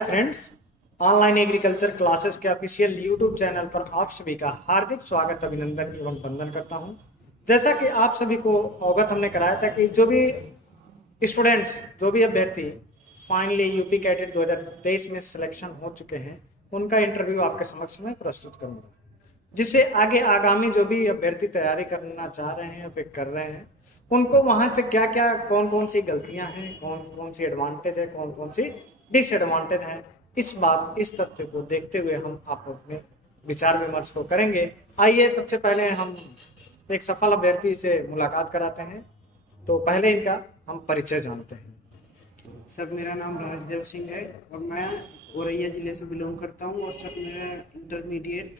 Friends, online agriculture classes के official YouTube channel पर आप सभी का हार्दिक स्वागत अभिनंदन एवं वंदन करता हूं। जैसा कि आप सभी को अवगत हमने कराया था कि जो भी स्टूडेंट्स, जो भी अभ्यर्थी फाइनली यूपी कैडेट 2023 में सिलेक्शन हो चुके हैं, उनका इंटरव्यू आपके समक्ष में प्रस्तुत करूंगा, जिससे आगे आगामी जो भी अभ्यर्थी तैयारी करना चाह रहे हैं या फिर कर रहे हैं, उनको वहां से क्या क्या कौन कौन सी गलतियां हैं, कौन कौन सी एडवांटेज है, कौन कौन सी डिसएडवांटेज हैं, इस तथ्य को देखते हुए हम आप अपने विचार विमर्श को करेंगे। आइए सबसे पहले हम एक सफल अभ्यर्थी से मुलाकात कराते हैं। तो पहले इनका हम परिचय जानते हैं। सर, मेरा नाम राजदेव सिंह है और मैं औरैया ज़िले से बिलोंग करता हूँ। और सर, मेरा इंटरमीडिएट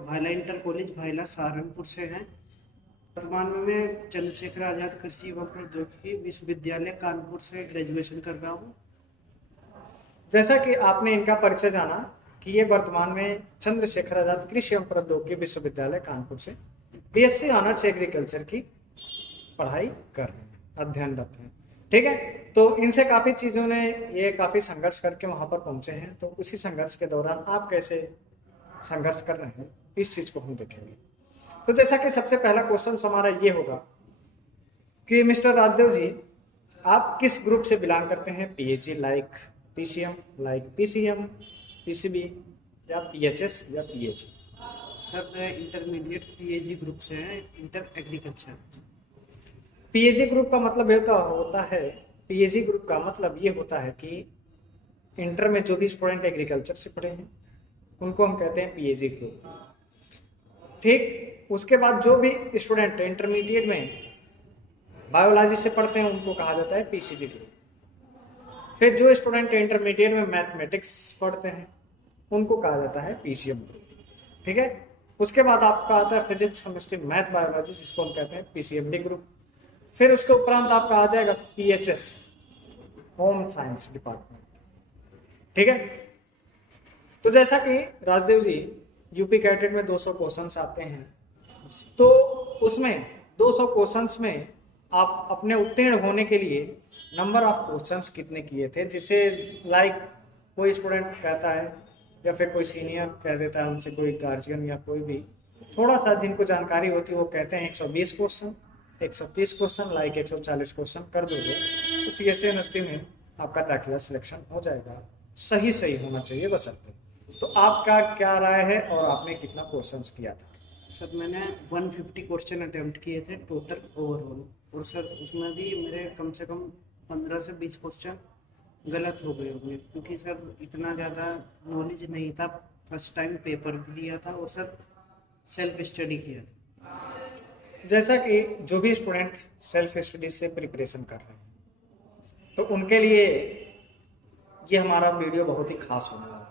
भायला इंटर कॉलेज भायला सहारनपुर से है। वर्तमान में मैं चंद्रशेखर आज़ाद कृषि एवं प्रौद्योगिकी विश्वविद्यालय कानपुर से ग्रेजुएशन कर रहा हूँ। जैसा कि आपने इनका परिचय जाना कि ये वर्तमान में चंद्रशेखर आज़ाद कृषि एवं प्रौद्योगिकी विश्वविद्यालय कानपुर से बीएससी ऑनर्स एग्रीकल्चर की पढ़ाई कर रहे हैं, अध्ययनरत हैं। ठीक है, तो इनसे काफ़ी चीज़ों ने ये काफ़ी संघर्ष करके वहाँ पर पहुँचे हैं। तो उसी संघर्ष के दौरान आप कैसे संघर्ष कर रहे हैं, इस चीज़ को हम देखेंगे। तो जैसा कि सबसे पहला क्वेश्चन हमारा ये होगा कि मिस्टर राजदेव जी, आप किस ग्रुप से बिलोंग करते हैं? PHE like PCM, like PCM, PCB या पीएचएस या पीएचई? सर, मैं इंटरमीडिएट पीएजी ग्रुप से है, इंटर एग्रीकल्चर। पीएजी ग्रुप का मतलब ये होता है, पीएजी ग्रुप का मतलब ये होता है कि इंटर में जो भी स्टूडेंट एग्रीकल्चर से पढ़े हैं उनको हम कहते हैं पीएजी ग्रुप। ठीक, उसके बाद जो भी स्टूडेंट इंटरमीडिएट में बायोलॉजी से पढ़ते हैं उनको कहा जाता है पीसीबी ग्रुप। फिर जो स्टूडेंट इंटरमीडिएट में मैथमेटिक्स पढ़ते हैं उनको कहा जाता है पीसीएम ग्रुप। ठीक है, उसके बाद आपका आता है फिजिक्स, केमिस्ट्री, मैथ, बायोलॉजी, जिसको हम कहते हैं पीसीएमडी ग्रुप। फिर उसके उपरांत आपका आ जाएगा पीएचएस, होम साइंस डिपार्टमेंट। ठीक है, तो जैसा कि राजदेव जी, यूपी कैडेट में 200 क्वेश्चंस आते हैं, तो उसमें 200 क्वेश्चंस में आप अपने उत्तीर्ण होने के लिए नंबर ऑफ क्वेश्चंस कितने किए थे? जिसे लाइक कोई स्टूडेंट कहता है या फिर कोई सीनियर कह देता है, उनसे कोई गार्जियन या कोई भी थोड़ा सा जिनको जानकारी होती है वो कहते हैं 120 क्वेश्चन, 130 क्वेश्चन, लाइक 140 क्वेश्चन कर दोगे तो सीएससी यूनिवर्सिटी में आपका दाखिला सिलेक्शन हो जाएगा। सही होना चाहिए बशर्ते। तो आपका क्या राय है और आपने कितना क्वेश्चंस किया था? सर, मैंने 150 क्वेश्चन अटेम्प्ट किए थे टोटल ओवरऑल। और सर, उसमें भी मेरे कम से कम 15 से 20 क्वेश्चन गलत हो गए होंगे, क्योंकि सर इतना ज़्यादा नॉलेज नहीं था। फर्स्ट टाइम पेपर भी दिया था और सर सेल्फ स्टडी किया था। जैसा कि जो भी स्टूडेंट सेल्फ स्टडी से प्रिपरेशन कर रहे हैं तो उनके लिए ये हमारा वीडियो बहुत ही खास होने वाला है।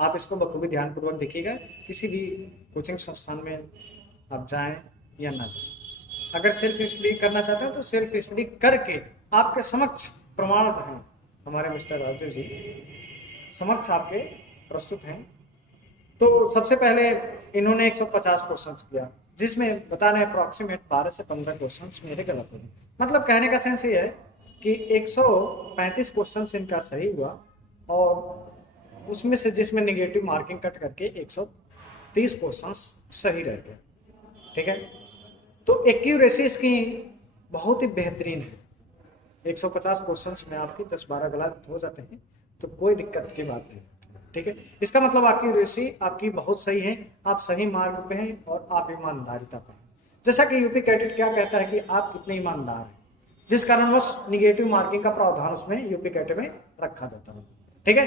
आप इसको बखूबी ध्यानपूर्वक देखिएगा। किसी भी कोचिंग संस्थान में आप जाएं या ना जाएं, अगर सेल्फ स्टडी करना चाहते हैं तो सेल्फ स्टडी करके आपके समक्ष प्रमाण हैं, हमारे मिस्टर राजदेव जी समक्ष आपके प्रस्तुत हैं। तो सबसे पहले इन्होंने 150 क्वेश्चंस किया, जिसमें बता रहे अप्रॉक्सीमेट 12 से 15 क्वेश्चंस मेरे गलत हुए। मतलब कहने का सेंस ये है कि 135 क्वेश्चंस इनका सही हुआ और उसमें से जिसमें नेगेटिव मार्किंग कट करके 130 क्वेश्चंस सही रह गए। ठीक है, तो एक्यूरेसी इसकी बहुत ही बेहतरीन है। 150 क्वेश्चंस में आपकी 10-12 गलत हो जाते हैं तो कोई दिक्कत की बात नहीं। ठीक है, इसका मतलब एक्यूरेसी आपकी बहुत सही है, आप सही मार्ग पे हैं और आप ईमानदारिता पे हैं। जैसा कि यूपी कैडेट क्या कहता है कि आप कितने ईमानदार हैं, जिस कारणवश निगेटिव मार्किंग का प्रावधान उसमें यूपी कैडेट में रखा जाता है। ठीक है,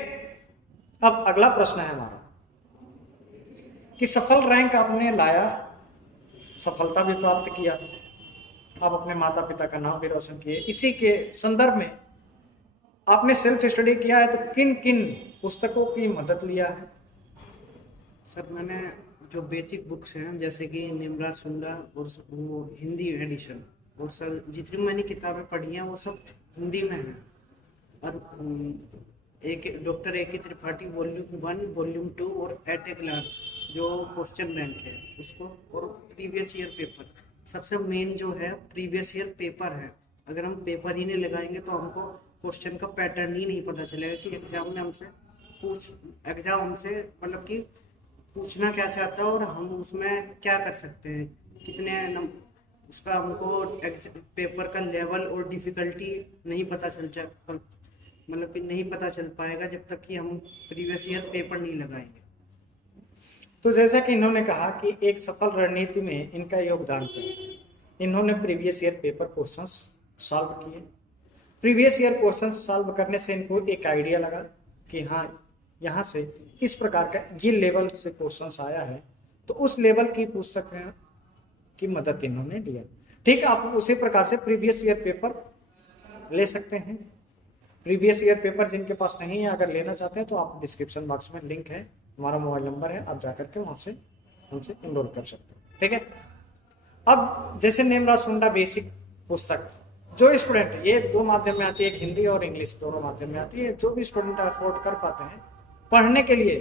अब अगला प्रश्न है हमारा कि सफल रैंक आपने लाया, सफलता भी प्राप्त किया, आप अपने माता पिता का नाम भी रोशन किए। इसी के संदर्भ में आपने सेल्फ स्टडी किया है, तो किन किन पुस्तकों की मदद लिया है? सर, मैंने जो बेसिक बुक्स हैं जैसे कि निम्रा सुंदा और वो हिंदी एडिशन, और सर जितनी मैंने किताबें पढ़ी हैं वो सब हिंदी में हैं। और एक doctor A K. Tripathi volume 1, volume 2 और एट ए ग्लांस जो क्वेश्चन बैंक है उसको, और प्रीवियस ईयर पेपर। सबसे मेन जो है प्रीवियस ईयर पेपर है। अगर हम पेपर ही नहीं लगाएंगे तो हमको क्वेश्चन का पैटर्न ही नहीं पता चलेगा कि एग्जाम हमसे मतलब कि पूछना क्या चाहता है और हम उसमें क्या कर सकते हैं, उसका हमको पेपर का लेवल और डिफिकल्टी नहीं पता मतलब कि नहीं पता चल पाएगा जब तक कि हम प्रीवियस ईयर पेपर नहीं लगाएंगे। तो जैसा कि इन्होंने कहा कि एक सफल रणनीति में इनका योगदान क्या है, इन्होंने previous year paper questions solve किए। प्रीवियस ईयर क्वेश्चंस सॉल्व करने से इनको एक आइडिया लगा कि हाँ, यहाँ से इस प्रकार का ये लेवल से क्वेश्चंस आया है, तो उस लेवल की पुस्तक की मदद इन्होंने लिया। ठीक, आप उसी प्रकार से प्रीवियस ईयर पेपर ले सकते हैं। प्रीवियस ईयर पेपर जिनके पास नहीं है, अगर लेना चाहते हैं तो आप डिस्क्रिप्शन बॉक्स में लिंक है, हमारा मोबाइल नंबर है, आप जाकर के वहाँ से हमसे इनरोल कर सकते हैं। ठीक है, अब जैसे नेमराज सुंडा बेसिक पुस्तक, जो स्टूडेंट, ये दो माध्यम में आती है, एक हिंदी और इंग्लिश दोनों माध्यम में आती है, जो भी स्टूडेंट अफोर्ड कर पाते हैं पढ़ने के लिए,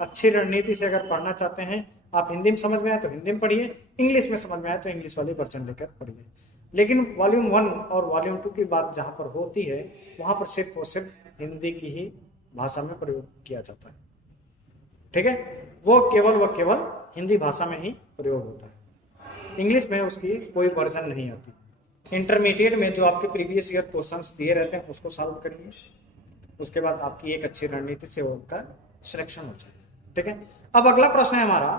अच्छी रणनीति से अगर पढ़ना चाहते हैं, आप हिंदी में समझ में आए तो हिंदी में पढ़िए, इंग्लिश में समझ में आए तो इंग्लिश वाली वर्जन लेकर पढ़िए। लेकिन वॉल्यूम 1 और वॉल्यूम 2 की बात जहाँ पर होती है, वहाँ पर सिर्फ और सिर्फ हिंदी की ही भाषा में प्रयोग किया जाता है। ठीक है, वो केवल हिंदी भाषा में ही प्रयोग होता है, इंग्लिश में उसकी कोई वर्जन नहीं आती। इंटरमीडिएट में जो आपके प्रीवियस ईयर क्वेश्चंस दिए रहते हैं उसको सॉल्व करिए, उसके बाद आपकी एक अच्छी रणनीति से उनका सिलेक्शन हो जाए। ठीक है, अब अगला प्रश्न है हमारा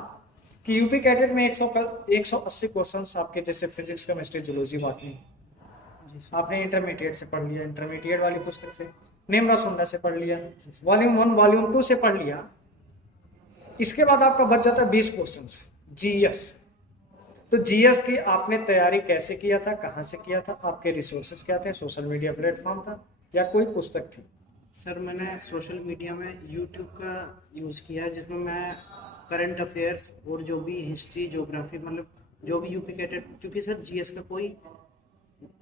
कि यूपी कैडेट में 180 क्वेश्चंस आपके जैसे फिजिक्स, केमिस्ट्री, जूलॉजी, बॉटनी आपने इंटरमीडिएट से पढ़ लिया, इंटरमीडिएट वाली पुस्तक से, नेमराज सुंडा से पढ़ लिया, वॉल्यूम 1 वॉल्यूम 2 से पढ़ लिया। इसके बाद आपका बच जाता है 20 क्वेश्चंस जीएस। तो जीएस की आपने तैयारी कैसे किया था, कहाँ से किया था, आपके रिसोर्सेज क्या थे, सोशल मीडिया प्लेटफॉर्म था या कोई पुस्तक थी? सर, मैंने सोशल मीडिया में यूट्यूब का यूज़ किया है, जिसमें मैं करंट अफेयर्स और जो भी हिस्ट्री, ज्योग्राफी, मतलब जो भी यूपी कैडेट, क्योंकि सर जीएस का कोई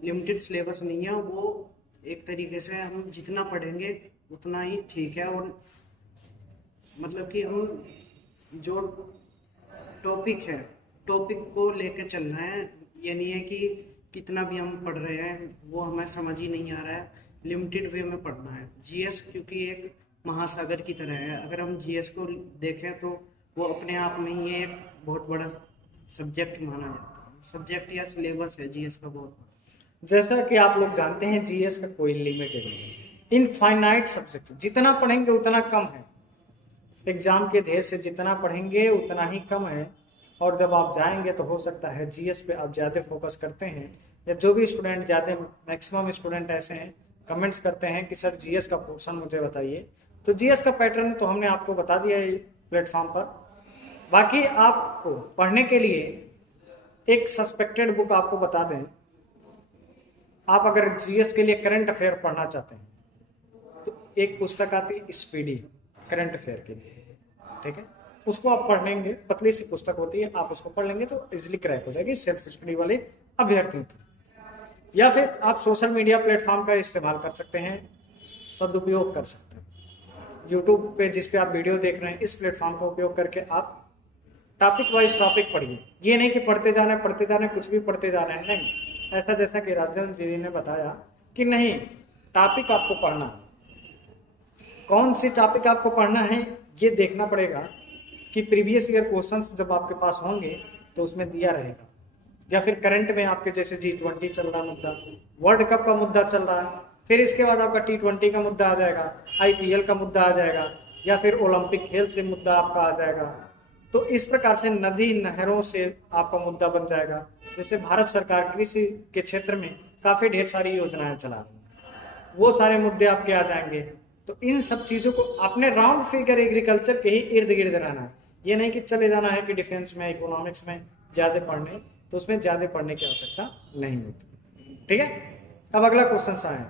लिमिटेड सिलेबस नहीं है, वो एक तरीके से हम जितना पढ़ेंगे उतना ही ठीक है। और मतलब कि हम जो टॉपिक को लेके चलना है, ये नहीं है कि कितना भी हम पढ़ रहे हैं वो हमें समझ ही नहीं आ रहा है, लिमिटेड वे में पढ़ना है। जीएस क्योंकि एक महासागर की तरह है, अगर हम जीएस को देखें तो वो अपने आप में ही एक बहुत बड़ा सब्जेक्ट माना जाता है, सब्जेक्ट या सिलेबस है जीएस का बहुत। जैसा कि आप लोग जानते हैं जीएस का कोई लिमिटेड नहीं है, इनफाइनाइट सब्जेक्ट, जितना पढ़ेंगे उतना कम है, एग्जाम के ध्येय से जितना पढ़ेंगे उतना ही कम है। और जब आप जाएंगे तो हो सकता है जीएस पे आप ज़्यादा फोकस करते हैं, या जो भी स्टूडेंट ज़्यादा, मैक्सिमम स्टूडेंट ऐसे हैं कमेंट्स करते हैं कि सर जीएस का पोर्शन मुझे बताइए, तो जीएस का पैटर्न तो हमने आपको बता दिया है प्लेटफॉर्म पर। बाकी आपको पढ़ने के लिए एक सस्पेक्टेड बुक आपको बता दें, आप अगर जीएस के लिए करंट अफेयर पढ़ना चाहते हैं तो एक पुस्तक आती है स्पीडी करंट अफेयर के लिए। ठीक है, उसको आप पढ़ लेंगे, पतली सी पुस्तक होती है, आप उसको पढ़ लेंगे तो इजीली क्रैक हो जाएगी सेल्फ स्टडी वाले अभ्यर्थियों के लिए। या फिर आप सोशल मीडिया प्लेटफॉर्म का इस्तेमाल कर सकते हैं, सदुपयोग कर सकते हैं। यूट्यूब पे जिस पे आप वीडियो देख रहे हैं, इस प्लेटफॉर्म का उपयोग करके आप टॉपिक वाइज टॉपिक पढ़िए। ये नहीं कि पढ़ते जाना है कुछ भी पढ़ते जा रहे हैं, नहीं। ऐसा जैसा कि राजन जी ने बताया कि नहीं, टॉपिक आपको पढ़ना है। कौन सी टॉपिक आपको पढ़ना है ये देखना पड़ेगा कि प्रीवियस ईयर क्वेश्चंस जब आपके पास होंगे तो उसमें दिया रहेगा, या फिर करंट में आपके जैसे G20 चल रहा मुद्दा, वर्ल्ड कप का मुद्दा चल रहा है, फिर इसके बाद आपका T20 का मुद्दा आ जाएगा, IPL का मुद्दा आ जाएगा, या फिर ओलंपिक खेल से मुद्दा आपका आ जाएगा। तो इस प्रकार से नदी नहरों से आपका मुद्दा बन जाएगा। जैसे भारत सरकार कृषि के क्षेत्र में काफ़ी ढेर सारी योजनाएं चला रही है, वो सारे मुद्दे आपके आ जाएंगे। तो इन सब चीज़ों को अपने राउंड फिगर एग्रीकल्चर के ही इर्द गिर्द रहना है। ये नहीं कि चले जाना है कि डिफेंस में, इकोनॉमिक्स में ज़्यादा पढ़ने, तो उसमें ज़्यादा पढ़ने की आवश्यकता नहीं होती। ठीक है, अब अगला क्वेश्चन आए,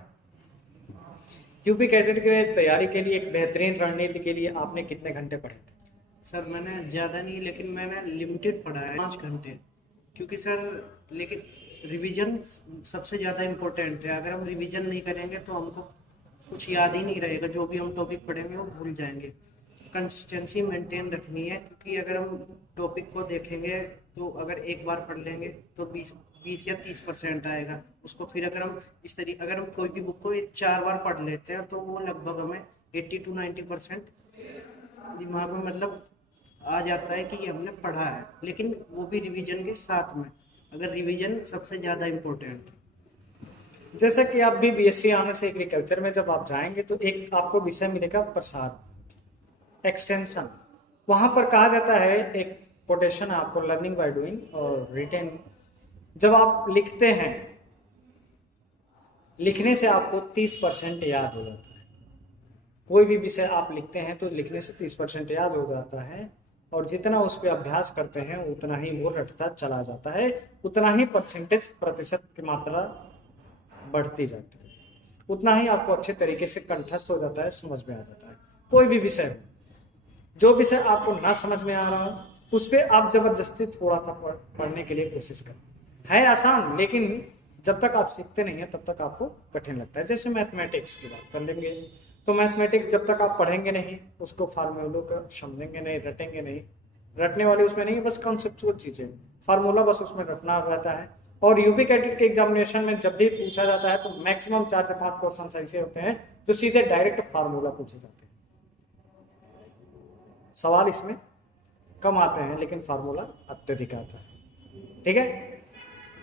यूपी कैडेट के तैयारी के लिए एक बेहतरीन रणनीति के लिए आपने कितने घंटे पढ़े थे? सर, मैंने ज़्यादा नहीं, लेकिन मैंने लिमिटेड पढ़ा है, 5 घंटे। क्योंकि सर, लेकिन रिवीजन सबसे ज़्यादा इम्पोर्टेंट है। अगर हम रिवीजन नहीं करेंगे तो हमको कुछ याद ही नहीं रहेगा, जो भी हम टॉपिक पढ़ेंगे वो भूल जाएंगे। कंसिस्टेंसी मेंटेन रखनी है, क्योंकि अगर हम टॉपिक को देखेंगे तो अगर एक बार पढ़ लेंगे तो 20 या 30% आएगा उसको। फिर अगर हम इस तरीके अगर हम कोई भी बुक को 4 बार पढ़ लेते हैं तो वो लगभग हमें 80 to 90% दिमाग में मतलब आ जाता है कि ये हमने पढ़ा है, लेकिन वो भी रिवीजन के साथ में, अगर रिवीजन सबसे ज़्यादा इम्पोर्टेंट है। जैसा कि आप भी बीएससी ऑनर्स एग्रीकल्चर में जब आप जाएंगे तो एक आपको विषय मिलेगा प्रसार एक्सटेंशन। वहां पर कहा जाता है, एक कोटेशन है आपको, लर्निंग बाय डूइंग और रिटेन। जब आप लिखते हैं, लिखने से आपको 30% याद हो जाता है। कोई भी विषय आप लिखते हैं तो लिखने से 30% याद हो जाता है, और जितना उस पर अभ्यास करते हैं उतना ही वो रटता चला जाता है, उतना ही प्रतिशत की मात्रा बढ़ती जाती है, उतना ही आपको अच्छे तरीके से कंठस्थ हो जाता है, समझ में आ जाता है। कोई भी विषय हो, जो विषय आपको ना समझ में आ रहा हो उस पर आप जबरदस्ती थोड़ा सा पढ़ने के लिए कोशिश करें। है आसान, लेकिन जब तक आप सीखते नहीं हैं तब तक आपको कठिन लगता है। जैसे मैथमेटिक्स की बात कर लेंगे तो मैथमेटिक्स जब तक आप पढ़ेंगे नहीं, उसको फार्मूलों को समझेंगे नहीं, रटेंगे नहीं, रटने वाली उसमें नहीं, बस कॉन्सेप्चुअल चीजें, फार्मूला बस उसमें रटना रहता है। और यूपी कैडेट के एग्जामिनेशन में जब भी पूछा जाता है तो मैक्सिमम 4 से 5 क्वेश्चन ऐसे होते हैं जो सीधे डायरेक्ट फार्मूला पूछे जाते हैं। सवाल इसमें कम आते हैं लेकिन फार्मूला अत्यधिक आता है। ठीक है,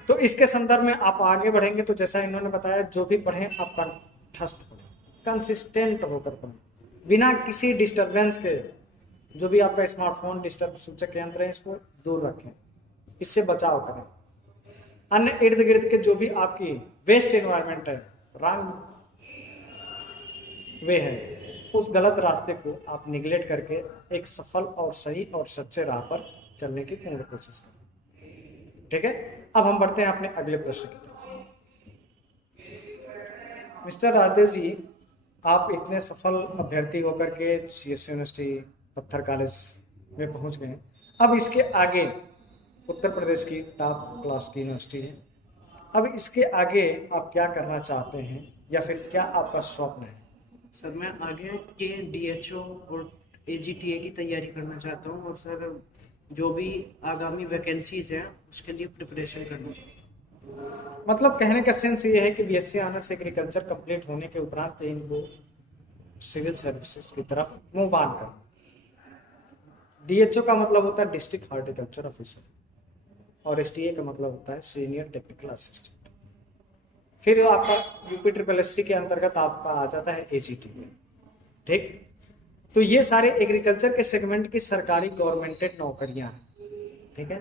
तो इसके संदर्भ में आप आगे बढ़ेंगे तो जैसा इन्होंने बताया, जो भी पढ़ें आप कंठस्थ पढ़ें, कंसिस्टेंट होकर पढ़ें, बिना किसी डिस्टरबेंस के। जो भी आपका स्मार्टफोन डिस्टर्ब सूचक यंत्र है इसको दूर रखें, इससे बचाव करें। अन्य इर्द गिर्द के जो भी आपकी वेस्ट एनवायरनमेंट है, रॉन्ग वे है, उस गलत रास्ते को आप निगलेक्ट करके एक सफल और सही और सच्चे राह पर चलने की पूर्ण कोशिश करें। ठीक है, अब हम बढ़ते हैं अपने अगले प्रश्न की तरफ। मिस्टर राजदेव जी, आप इतने सफल अभ्यर्थी होकर के सीएससी यूनिवर्सिटी पत्थर कॉलेज में पहुंच गए। अब इसके आगे उत्तर प्रदेश की टॉप क्लास की यूनिवर्सिटी है, अब इसके आगे आप क्या करना चाहते हैं या फिर क्या आपका स्वप्न है? सर मैं आगे के डीएचओ और एजीटीए की तैयारी करना चाहता हूँ, और सर जो भी आगामी वैकेंसीज हैं उसके लिए प्रिपरेशन करना चाहता हूँ। मतलब कहने का सेंस ये है कि बीएससी ऑनर्स एग्रीकल्चर कंप्लीट होने के उपरांत इनको सिविल सर्विसेज की तरफ मूव ऑन करना। डीएचओ का मतलब होता है डिस्ट्रिक्ट हॉर्टिकल्चर ऑफिसर, और एसटीए का मतलब होता है सीनियर टेक्निकल असिस्टेंट। फिर आपका यूपी ट्रिपल एससी के अंतर्गत आपका आ जाता है एजीटीए। ठीक, तो ये सारे एग्रीकल्चर के सेगमेंट की सरकारी गवर्नमेंटेड नौकरियां हैं। ठीक है,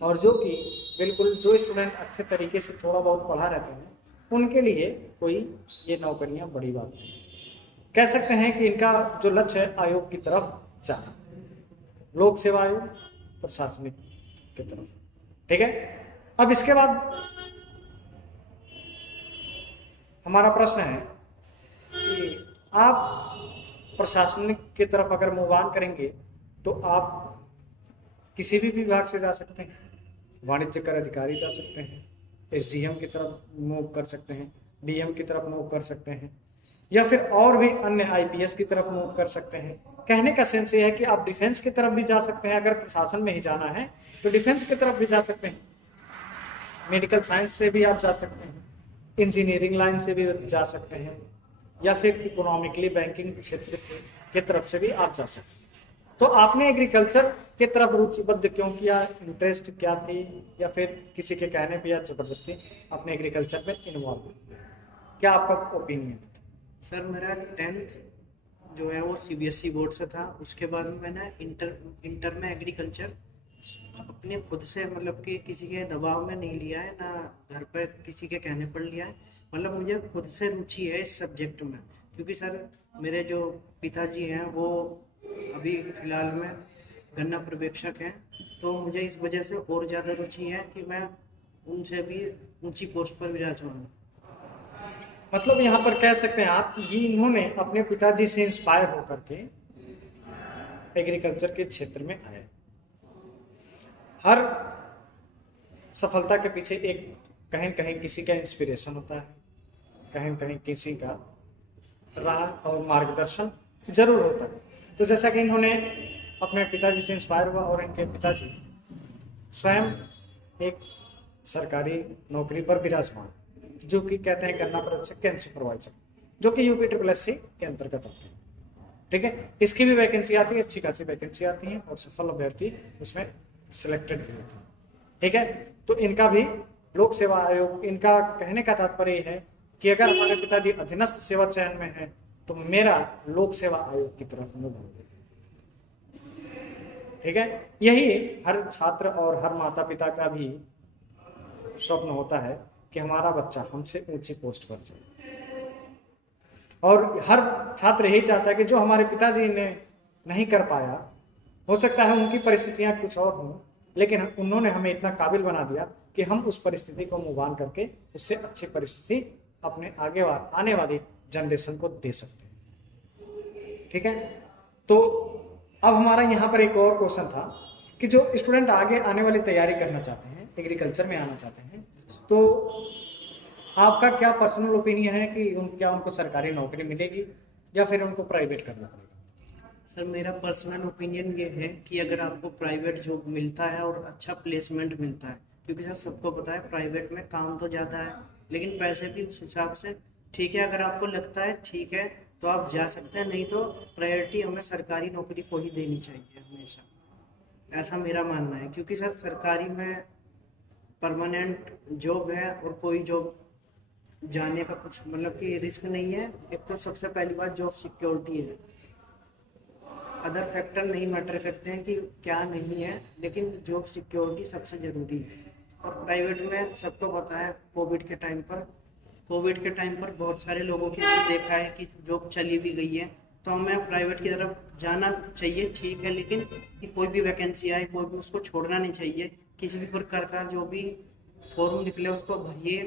और जो कि बिल्कुल जो स्टूडेंट अच्छे तरीके से थोड़ा बहुत पढ़ा रहते हैं उनके लिए कोई ये नौकरियां बड़ी बात नहीं। कह सकते हैं कि इनका जो लक्ष्य है आयोग की तरफ जाना, लोक सेवा आयोग, प्रशासनिक की तरफ। ठीक है, अब इसके बाद हमारा प्रश्न है कि आप प्रशासनिक की तरफ अगर मूव ऑन करेंगे तो आप किसी भी विभाग से जा सकते हैं, वाणिज्य कर अधिकारी जा सकते हैं, एसडीएम की तरफ मूव कर सकते हैं, डीएम की तरफ मूव कर सकते हैं, या फिर और भी अन्य आईपीएस की तरफ मूव कर सकते हैं। कहने का सेंस ये है कि आप डिफेंस की तरफ भी जा सकते हैं, अगर प्रशासन में ही जाना है तो डिफेंस की तरफ भी जा सकते हैं, मेडिकल साइंस से भी आप जा सकते हैं, इंजीनियरिंग लाइन से भी जा सकते हैं, या फिर इकोनॉमिकली बैंकिंग क्षेत्र की तरफ से भी आप जा सकते हैं। तो आपने एग्रीकल्चर की तरफ रुचिबद्ध क्यों किया, इंटरेस्ट क्या थी, या फिर किसी के कहने पे या जबरदस्ती आपने एग्रीकल्चर में इन्वॉल्व हुए? क्या आपका ओपिनियन? सर मेरा 10th जो है वो सीबीएसई बोर्ड से था, उसके बाद में मैंने इंटर में एग्रीकल्चर अपने खुद से, मतलब कि किसी के दबाव में नहीं लिया है, ना घर पर किसी के कहने पर लिया है, मतलब मुझे खुद से रुचि है इस सब्जेक्ट में। क्योंकि सर मेरे जो पिताजी हैं वो अभी फिलहाल में गन्ना पर्यवेक्षक हैं, तो मुझे इस वजह से और ज़्यादा रुचि है कि मैं उनसे भी ऊंची पोस्ट पर विराजमान। मतलब यहाँ पर कह सकते हैं आप कि ये इन्होंने अपने पिताजी से इंस्पायर होकर के एग्रीकल्चर के क्षेत्र में आए। हर सफलता के पीछे एक कहीं कहीं किसी का इंस्पिरेशन होता है, कहीं कहीं किसी का राह और मार्गदर्शन जरूर होता है। तो जैसा कि इन्होंने अपने पिताजी से इंस्पायर हुआ और इनके पिताजी स्वयं एक सरकारी नौकरी पर विराजमान, जो कि कहते हैं गन्ना परीक्षक कैंप सुपरवाइजर, जो कि UP SSC के अंतर्गत आते हैं। ठीक है, इसकी भी वैकेंसी आती है, अच्छी खासी वैकेंसी आती है और सफल अभ्यर्थी उसमें सिलेक्टेड भी होते हैं। ठीक है, तो इनका भी लोक सेवा आयोग, इनका कहने का तात्पर्य है कि अगर हमारे पिताजी अधीनस्थ सेवा चयन में है तो मेरा लोक सेवा आयोग की तरफ मुंह होगा। ठीक है, यही हर छात्र और हर माता पिता का भी स्वप्न होता है कि हमारा बच्चा हमसे ऊंची पोस्ट पर जाए, और हर छात्र यही चाहता है कि जो हमारे पिताजी ने नहीं कर पाया, हो सकता है उनकी परिस्थितियां कुछ और हों, लेकिन उन्होंने हमें इतना काबिल बना दिया कि हम उस परिस्थिति को मुवान करके उससे अच्छी परिस्थिति अपने आने वाली जनरेशन को दे सकते हैं। ठीक है, तो अब हमारा यहाँ पर एक और क्वेश्चन था कि जो स्टूडेंट आगे आने वाली तैयारी करना चाहते हैं, एग्रीकल्चर में आना चाहते हैं, तो आपका क्या पर्सनल ओपिनियन है कि क्या उनको सरकारी नौकरी मिलेगी या फिर उनको प्राइवेट करना पड़ेगा? सर मेरा पर्सनल ओपिनियन ये है कि अगर आपको प्राइवेट जॉब मिलता है और अच्छा प्लेसमेंट मिलता है, क्योंकि सर सबको पता है प्राइवेट में काम तो ज़्यादा है लेकिन पैसे भी उस हिसाब से ठीक है। अगर आपको लगता है ठीक है तो आप जा सकते हैं, नहीं तो प्रायोरिटी हमें सरकारी नौकरी को ही देनी चाहिए हमेशा, ऐसा मेरा मानना है। क्योंकि सर सरकारी में परमानेंट जॉब है और कोई जॉब जाने का कुछ मतलब कि रिस्क नहीं है। एक तो सबसे पहली बात जॉब सिक्योरिटी है, अदर फैक्टर नहीं मैटर करते हैं कि क्या नहीं है, लेकिन जॉब सिक्योरिटी सबसे ज़रूरी है। और प्राइवेट में सबको पता है कोविड के टाइम पर बहुत सारे लोगों के देखा है कि जॉब चली भी गई है, तो हमें प्राइवेट की तरफ जाना चाहिए, ठीक है, लेकिन कि कोई भी वैकेंसी आए कोई भी उसको छोड़ना नहीं चाहिए। किसी भी प्रकार का जो भी फॉर्म निकले उसको भरिए,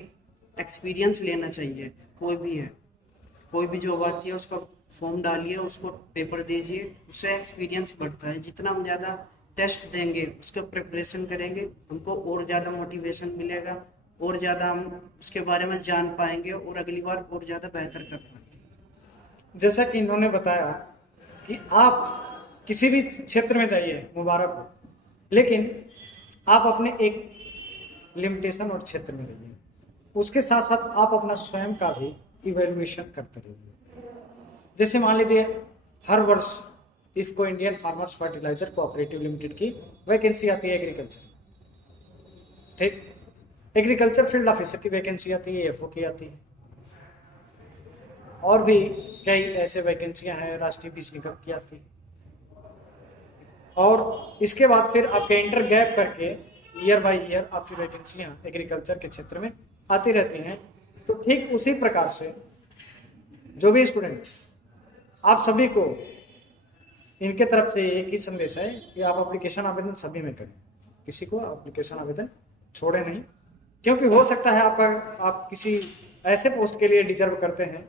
एक्सपीरियंस लेना चाहिए। कोई भी जॉब आती है उसका फॉर्म डालिए, उसको पेपर दीजिए, उससे एक्सपीरियंस बढ़ता है। जितना हम ज़्यादा टेस्ट देंगे, उसका प्रिपरेशन करेंगे, हमको और ज़्यादा मोटिवेशन मिलेगा, और ज़्यादा हम उसके बारे में जान पाएंगे और अगली बार और ज़्यादा बेहतर कर पाएंगे। जैसा कि इन्होंने बताया कि आप किसी भी क्षेत्र में जाइए, मुबारक हो, लेकिन आप अपने एक लिमिटेशन और क्षेत्र में रहिए, उसके साथ साथ आप अपना स्वयं का भी इवैल्यूएशन करते रहिए। जैसे मान लीजिए हर वर्ष IFFCO Indian Farmers Fertiliser Cooperative Limited की वैकेंसी आती है एग्रीकल्चर, ठीक, एग्रीकल्चर फील्ड ऑफिसर की वैकेंसी आती है, एफओ की आती है, और भी कई ऐसे वैकेंसियां हैं, राष्ट्रीय बीज निगम की आती है। और इसके बाद फिर आपके इंटर गैप करके ईयर बाय ईयर आपकी वैकेंसियां एग्रीकल्चर के क्षेत्र में आती रहती हैं। तो ठीक उसी प्रकार से जो भी स्टूडेंट, आप सभी को इनके तरफ से एक ही संदेश है कि आप एप्लीकेशन आवेदन सभी में करें, किसी को एप्लीकेशन आवेदन छोड़े नहीं, क्योंकि हो सकता है आप किसी ऐसे पोस्ट के लिए डिजर्व करते हैं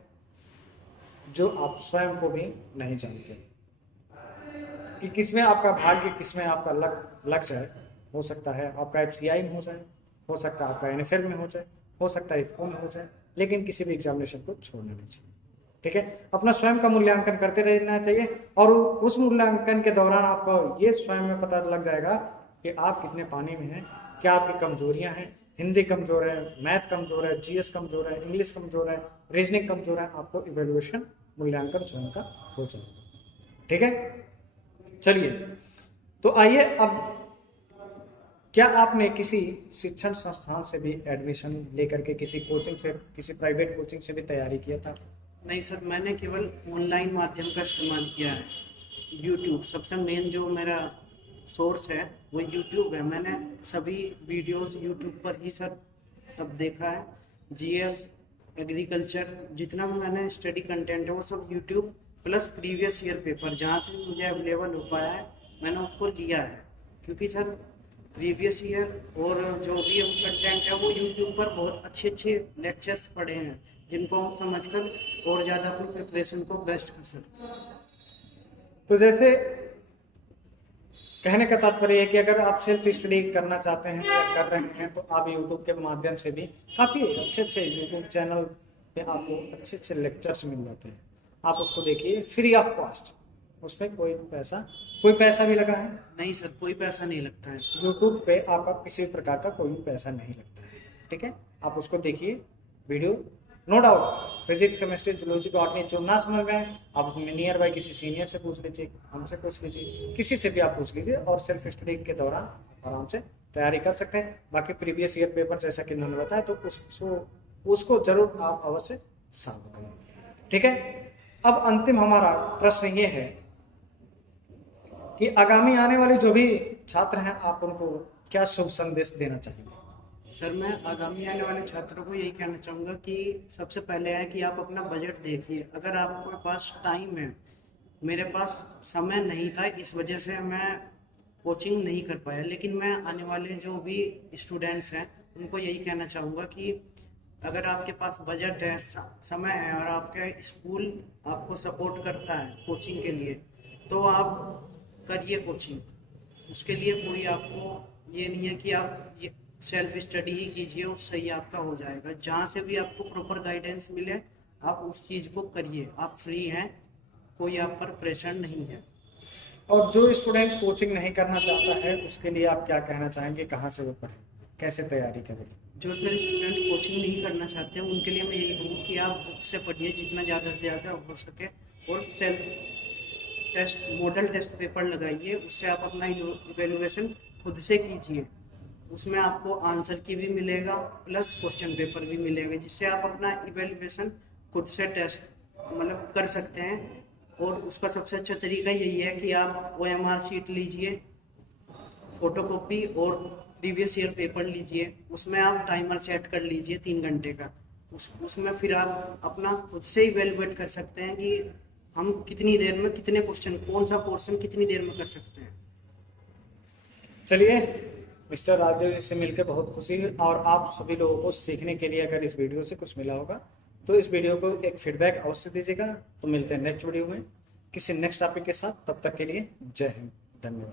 जो आप स्वयं को भी नहीं जानते कि किसमें आपका भाग्य, किसमें आपका लक्ष्य है। हो सकता है आपका FCI में हो जाए, हो सकता है आपका NFL में हो जाए, हो सकता है इफको में हो जाए, लेकिन किसी भी एग्जामिनेशन को छोड़ना नहीं चाहिए। ठीक है, अपना स्वयं का मूल्यांकन करते रहना चाहिए, और उस मूल्यांकन के दौरान आपको ये स्वयं में पता लग जाएगा कि आप कितने पानी में हैं, क्या आपकी कमजोरियां हैं, हिंदी कमजोर है, मैथ कमजोर है, GS कमजोर है, इंग्लिश कमजोर है, रीजनिंग कमजोर है, आपको इवेल्युएशन मूल्यांकन स्वयं का हो जाएगा। ठीक है, चलिए तो आइए, अब क्या आपने किसी शिक्षण संस्थान से भी एडमिशन लेकर के किसी कोचिंग से, किसी प्राइवेट कोचिंग से भी तैयारी किया था? नहीं सर, मैंने केवल ऑनलाइन माध्यम का इस्तेमाल किया है। यूट्यूब सबसे मेन जो मेरा सोर्स है वो यूट्यूब है। मैंने सभी वीडियोस यूट्यूब पर ही सर सब देखा है। GS, एग्रीकल्चर, जितना भी मैंने स्टडी कंटेंट है वो सब YouTube plus previous year paper जहाँ से मुझे अवेलेबल हो पाया है मैंने उसको लिया है। क्योंकि सर प्रीवियस ईयर और जो भी हम कंटेंट है वो यूट्यूब पर बहुत अच्छे अच्छे लेक्चर्स पढ़े हैं, जिनको हम समझकर और ज़्यादा अपनी प्रिपरेशन को बेस्ट कर सकते हैं। तो जैसे कहने का तात्पर्य है कि अगर आप सेल्फ स्टडी करना चाहते हैं या कर रहे हैं तो आप यूट्यूब के माध्यम से भी काफ़ी अच्छे यूट्यूब चैनल पे आपको अच्छे लेक्चर्स मिल जाते हैं। आप उसको देखिए फ्री ऑफ कॉस्ट, उसमें कोई पैसा भी लगा है? नहीं सर, कोई पैसा नहीं लगता है। यूट्यूब पे आपका किसी भी प्रकार का कोई भी पैसा नहीं लगता है, ठीक है। आप उसको देखिए video, no doubt physics chemistry zoology botany जो ना समझ में आए आप अपने नियर बाई किसी सीनियर से पूछ लीजिए, हमसे पूछ लीजिए, किसी से भी आप पूछ लीजिए और सेल्फ स्टडी के दौरान आराम से तैयारी कर सकते हैं। बाकी प्रीवियस ईयर पेपर जैसा कि उन्होंने बताया तो उसको जरूर आप अवश्य सॉल्व करें, ठीक है। अब अंतिम हमारा प्रश्न ये है कि आगामी आने वाले जो भी छात्र हैं आप उनको क्या शुभ संदेश देना चाहेंगे? सर मैं आगामी आने वाले छात्रों को यही कहना चाहूँगा कि सबसे पहले है कि आप अपना बजट देखिए। अगर आपके पास टाइम है, मेरे पास समय नहीं था इस वजह से मैं कोचिंग नहीं कर पाया, लेकिन मैं आने वाले जो भी स्टूडेंट्स हैं उनको यही कहना चाहूँगा कि अगर आपके पास बजट है, समय है और आपका स्कूल आपको सपोर्ट करता है कोचिंग के लिए, तो आप करिए कोचिंग। उसके लिए कोई आपको ये नहीं है कि आप ये सेल्फ स्टडी ही कीजिए, उससे ही आपका हो जाएगा। जहाँ से भी आपको प्रॉपर गाइडेंस मिले आप उस चीज़ को करिए। आप फ्री हैं, कोई आप पर प्रेशर नहीं है। और जो स्टूडेंट कोचिंग नहीं करना चाहता है उसके लिए आप क्या कहना चाहेंगे, कहाँ से वो पढ़े, कैसे तैयारी करें? जो सर स्टूडेंट कोचिंग नहीं करना चाहते हैं उनके लिए मैं यही कहूँ कि आप बुक से पढ़िए जितना ज़्यादा से ज़्यादा हो सके, और self test model test paper लगाइए। उससे आप अपना इवेलुएशन खुद से कीजिए। उसमें आपको आंसर की भी मिलेगा प्लस क्वेश्चन पेपर भी मिलेगा, जिससे आप अपना इवेलुएशन खुद से टेस्ट मतलब कर सकते हैं। और उसका सबसे अच्छा तरीका यही है कि आप OMR शीट लीजिए, फोटोकॉपी और प्रीवियस ईयर पेपर लीजिए। उसमें आप टाइमर सेट कर लीजिए 3 घंटे का। उसमें फिर आप अपना खुद से इवेलुएट कर सकते हैं कि हम कितनी देर में कितने क्वेश्चन, कौन सा पोर्शन कितनी देर में कर सकते हैं। चलिए, मिस्टर राजदेव जी से मिलकर बहुत खुशी हुई। और आप सभी लोगों को सीखने के लिए अगर इस वीडियो से कुछ मिला होगा तो इस वीडियो को एक फीडबैक अवश्य दीजिएगा। तो मिलते हैं नेक्स्ट वीडियो में किसी नेक्स्ट टॉपिक के साथ। तब तक के लिए जय हिंद, धन्यवाद।